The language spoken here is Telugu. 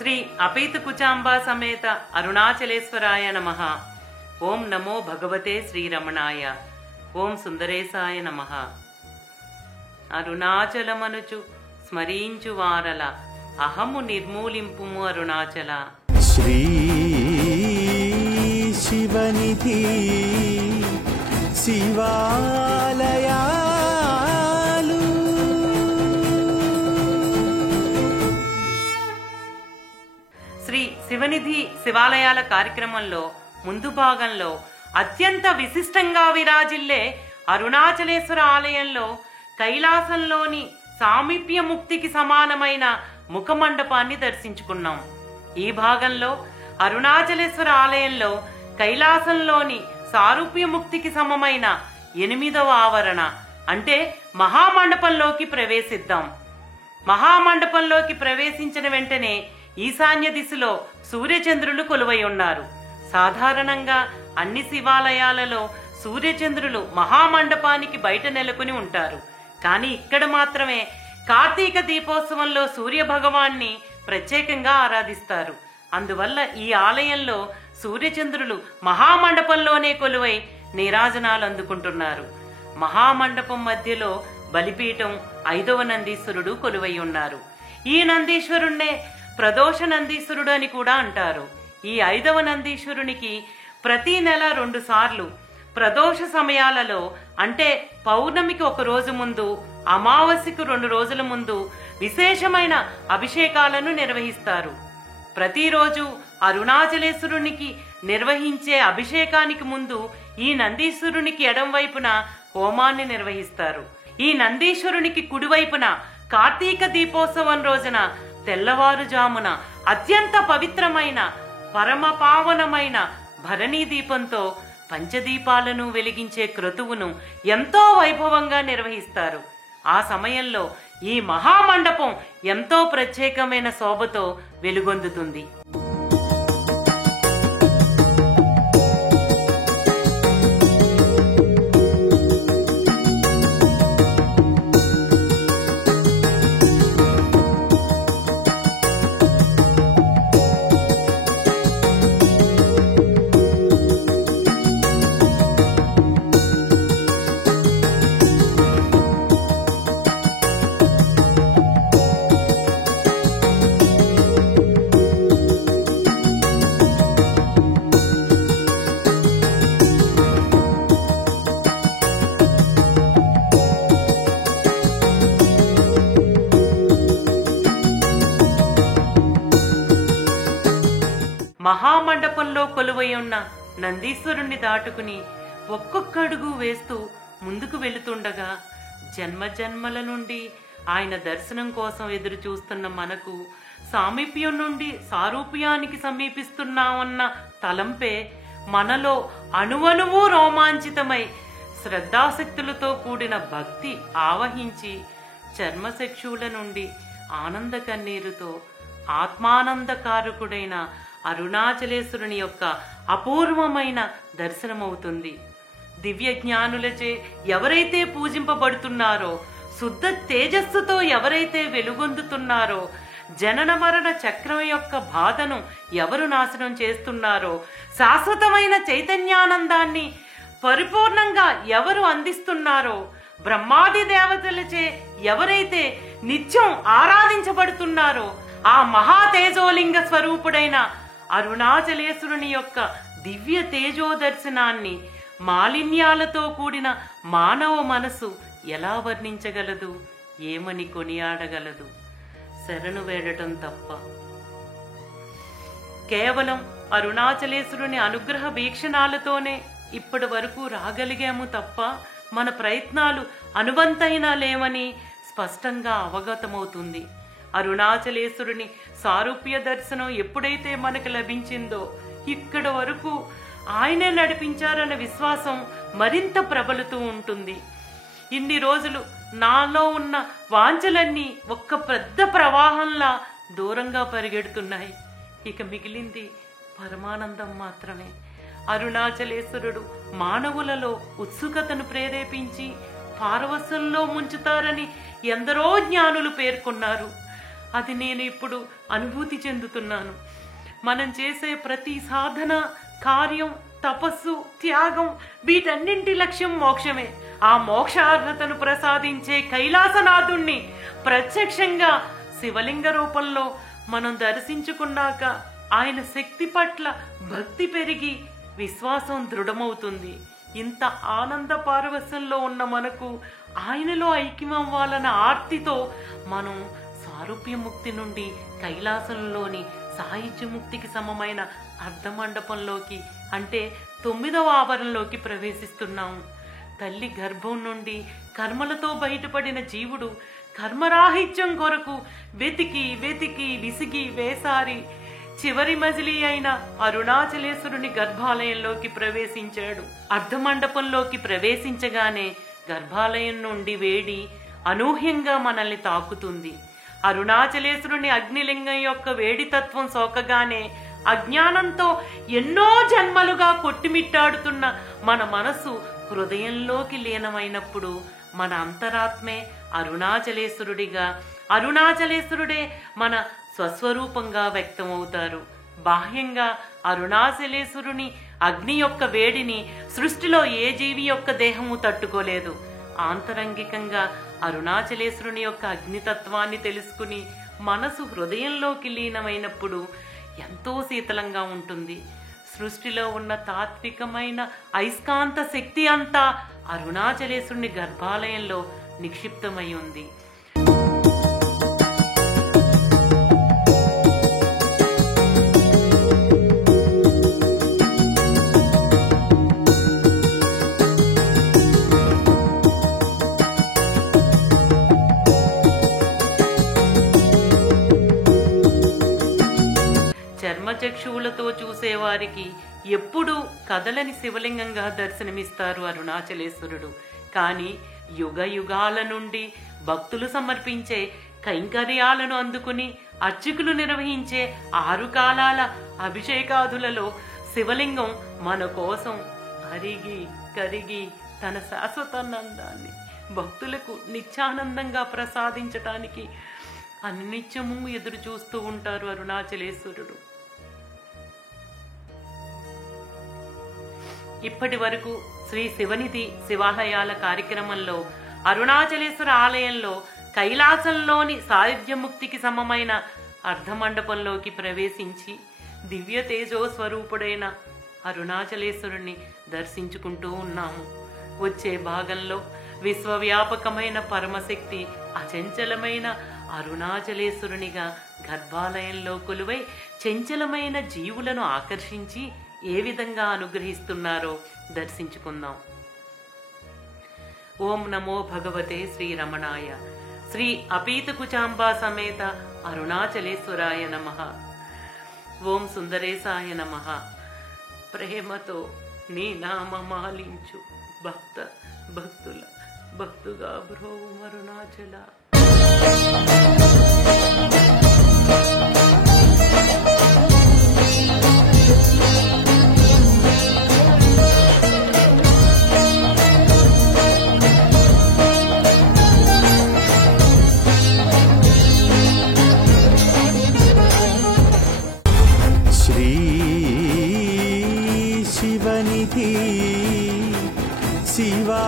శ్రీ అపీత కుచాంబా సమేత అరుణాచలేశ్వరాయ నమః. ఓం నమో భగవతే శ్రీరమణాయ. ఓం సుందరేశాయ నమః. అరుణాచలమనుచు స్మరించు వారల అహము నిర్మూలింపుము అరుణాచల. శ్రీ శివనిధి శివాలయాలు శ్రీ శివనిధి శివాలయాల కార్యక్రమంలో ముందు భాగంలో అత్యంత విశిష్టంగా విరాజిల్లే అరుణాచలేశ్వర ఆలయంలో కైలాసంలోని సామీప్య ముక్తికి సమానమైన ముఖమండపాన్ని దర్శించుకున్నాం. ఈ భాగంలో అరుణాచలేశ్వర ఆలయంలో కైలాసంలోని సారూప్య ముక్తికి సమమైన 8వ ఆవరణ అంటే మహామండపంలోకి ప్రవేశిద్దాం. మహామండపంలోకి ప్రవేశించిన వెంటనే ఈశాన్య దిశలో సూర్యచంద్రులు కొలువై ఉన్నారు. సాధారణంగా అన్ని శివాలయాలలో సూర్యచంద్రులు మహామండపానికి బయట నెలకొని ఉంటారు. కానీ ఇక్కడ మాత్రమే కార్తీక దీపోత్సవంలో సూర్య భగవాన్ని ప్రత్యేకంగా ఆరాధిస్తారు. అందువల్ల ఈ ఆలయంలో సూర్యచంద్రులు మహామండపంలోనే కొలువై నీరాజనాలు అందుకుంటున్నారు. మహామండపం మధ్యలో బలిపీఠం 5వ నందీశ్వరుడు కొలువై ఉన్నారు. ఈ నందీశ్వరుణ్ణే ప్రదోష నందీశ్వరుడు అని కూడా అంటారు. ఈ 5వ నందీశ్వరునికి ప్రతి నెల 2 సార్లు ప్రదోష సమయాలలో అంటే పౌర్ణమికి 1 రోజు ముందు, అమావాస్యకు 2 రోజుల ముందు విశేషమైన అభిషేకాలను నిర్వహిస్తారు. ప్రతిరోజు అరుణాచలేశ్వరునికి నిర్వహించే అభిషేకానికి ముందు ఈ నందీశ్వరునికి ఎడం వైపున హోమాన్ని నిర్వహిస్తారు. ఈ నందీశ్వరునికి కుడివైపున కార్తీక దీపోత్సవం రోజున తెల్లవారుజామున అత్యంత పవిత్రమైన పరమ పావనమైన భరణీ దీపంతో పంచదీపాలను వెలిగించే క్రతువును ఎంతో వైభవంగా నిర్వహిస్తారు. ఆ సమయంలో ఈ మహామండపం ఎంతో ప్రత్యేకమైన శోభతో వెలుగొందుతుంది. మహామండపంలో కొలువై ఉన్న నందీశ్వరుణ్ణి దాటుకుని ఒక్కొక్క అడుగు వేస్తూ ముందుకు వెళుతుండగా జన్మ జన్మల నుండి ఆయన దర్శనం కోసం ఎదురు చూస్తున్న మనకు సామీప్యం నుండి సారూప్యానికి సమీపిస్తున్నామన్న తలంపే మనలో అణువణువు రోమాంచితమై శ్రద్ధాశక్తులతో కూడిన భక్తి ఆవహించి చర్మచక్షువుల నుండి ఆనంద కన్నీరుతో ఆత్మానందకారకుడైన అరుణాచలేశ్వరుని యొక్క అపూర్వమైన దర్శనమవుతుంది. దివ్య జ్ఞానులచే ఎవరైతే పూజింపబడుతున్నారో, శుద్ధ తేజస్సుతో ఎవరైతే వెలుగొందుతున్నారో, జనన మరణ చక్రం యొక్క బాధను ఎవరు నాశనం చేస్తున్నారో, శాశ్వతమైన చైతన్యానందాన్ని పరిపూర్ణంగా ఎవరు అందిస్తున్నారో, బ్రహ్మాది దేవతలచే ఎవరైతే నిత్యం ఆరాధించబడుతున్నారో ఆ మహా తేజోలింగ స్వరూపుడైన అరుణాచలేశ్వరుని యొక్క దివ్య తేజో దర్శనాన్ని మాలిన్యాలతో కూడిన మానవ మనసు ఎలా వర్ణించగలదు, ఏమని కొనియాడగలదు? శరణు వేడటం తప్ప. కేవలం అరుణాచలేశ్వరుని అనుగ్రహ వీక్షణాలతోనే ఇప్పటి వరకు రాగలిగాము తప్ప మన ప్రయత్నాలు అనువంతైనా లేవని స్పష్టంగా అవగతమవుతుంది. అరుణాచలేశ్వరుని సారూప్య దర్శనం ఎప్పుడైతే మనకు లభించిందో ఇక్కడ వరకు ఆయనే నడిపించారన్న విశ్వాసం మరింత ప్రబలుతూ ఉంటుంది. ఇన్ని రోజులు నాలో ఉన్న వాంఛలన్నీ ఒక్క పెద్ద ప్రవాహంలా దూరంగా పరిగెడుతున్నాయి. ఇక మిగిలింది పరమానందం మాత్రమే. అరుణాచలేశ్వరుడు మానవులలో ఉత్సుకతను ప్రేరేపించి పారవస్యంలో ముంచుతారని ఎందరో జ్ఞానులు పేర్కొన్నారు. అది నేను ఇప్పుడు అనుభూతి చెందుతున్నాను. మనం చేసే ప్రతి సాధన, కార్యం, తపస్సు, త్యాగం వీటన్నింటి లక్ష్యం మోక్షమే. ఆ మోక్షార్హతను ప్రసాదించే కైలాసనాథుణ్ణి ప్రత్యక్షంగా శివలింగ రూపంలో మనం దర్శించుకున్నాక ఆయన శక్తి పట్ల భక్తి పెరిగి విశ్వాసం దృఢమవుతుంది. ఇంత ఆనంద పారవస్యంలో ఉన్న మనకు ఆయనలో ఐక్యమవ్వాలన్న ఆర్తితో మనం సారూప్యముక్తి నుండి కైలాసంలోని సాహిత్యముక్తికి సమమైన అర్ధమండపంలోకి, అంటే 9వ ఆవరణలోకి ప్రవేశిస్తున్నాము. తల్లి గర్భం నుండి కర్మలతో బయటపడిన జీవుడు కర్మరాహిత్యం కొరకు వెతికి వెతికి విసిగి వేసారి చివరి మజిలీ అయిన అరుణాచలేశ్వరుని గర్భాలయంలోకి ప్రవేశించాడు. అర్ధమండపంలోకి ప్రవేశించగానే గర్భాలయం నుండి వేడి అనూహ్యంగా మనల్ని తాకుతుంది. అరుణాచలేశ్వరుని అగ్నిలింగం యొక్క వేడితత్వం సోకగానే అజ్ఞానంతో ఎన్నో జన్మలుగా కొట్టిమిట్టాడుతున్న మన మనసు హృదయంలోకి లీనమైనప్పుడు మన అంతరాత్మే అరుణాచలేశ్వరుడిగా, అరుణాచలేశ్వరుడే మన స్వస్వరూపంగా వ్యక్తమవుతారు. బాహ్యంగా అరుణాచలేశ్వరుని అగ్ని యొక్క వేడిని సృష్టిలో ఏ జీవి యొక్క దేహము తట్టుకోలేదు. ఆంతరంగికంగా అరుణాచలేశ్వరుని యొక్క అగ్నితత్వాన్ని తెలుసుకుని మనసు హృదయంలోకి లీనమైనప్పుడు ఎంతో శీతలంగా ఉంటుంది. సృష్టిలో ఉన్న తాత్వికమైన అయస్కాంత శక్తి అంతా అరుణాచలేశ్వరుని గర్భాలయంలో నిక్షిప్తమై ఉంది. చర్మచక్షువులతో చూసేవారికి ఎప్పుడూ కదలని శివలింగంగా దర్శనమిస్తారు అరుణాచలేశ్వరుడు. కానీ యుగ యుగాల నుండి భక్తులు సమర్పించే కైంకర్యాలను అందుకుని అర్చకులు నిర్వహించే 6 కాలాల అభిషేకాదులలో శివలింగం మన కోసం అరిగి కరిగి తన శాశ్వతానందాన్ని భక్తులకు నిత్యానందంగా ప్రసాదించటానికి అనిత్యము ఎదురు చూస్తూ ఉంటారు అరుణాచలేశ్వరుడు. ఇప్పటి వరకు శ్రీ శివనిధి శివాలయాల కార్యక్రమంలో అరుణాచలేశ్వర ఆలయంలో కైలాసంలోని సాయుధ్యముక్తికి సమమైన అర్ధమండపంలోకి ప్రవేశించి దివ్య తేజో స్వరూపుడైన అరుణాచలేశ్వరుణ్ణి దర్శించుకుంటూ ఉన్నాము. వచ్చే భాగంలో విశ్వవ్యాపకమైన పరమశక్తి అచంచలమైన అరుణాచలేశ్వరునిగా గర్భాలయంలో కొలువై చంచలమైన జీవులను ఆకర్షించి ఏ విధంగా అనుగ్రహిస్తున్నారో దర్శించుకుందాం. ఓం నమో భగవతే శ్రీరమణాయ. శ్రీ అపీతకుచాంబా సమేత అరుణాచలేశ్వరాయ నమః. ఓం సుందరేశాయ నమః. ప్రేమతో నీ నామమాలించు భక్తుల భక్తుగా బ్రోవు అరుణాచల. శ్రీ శివనిధి శివా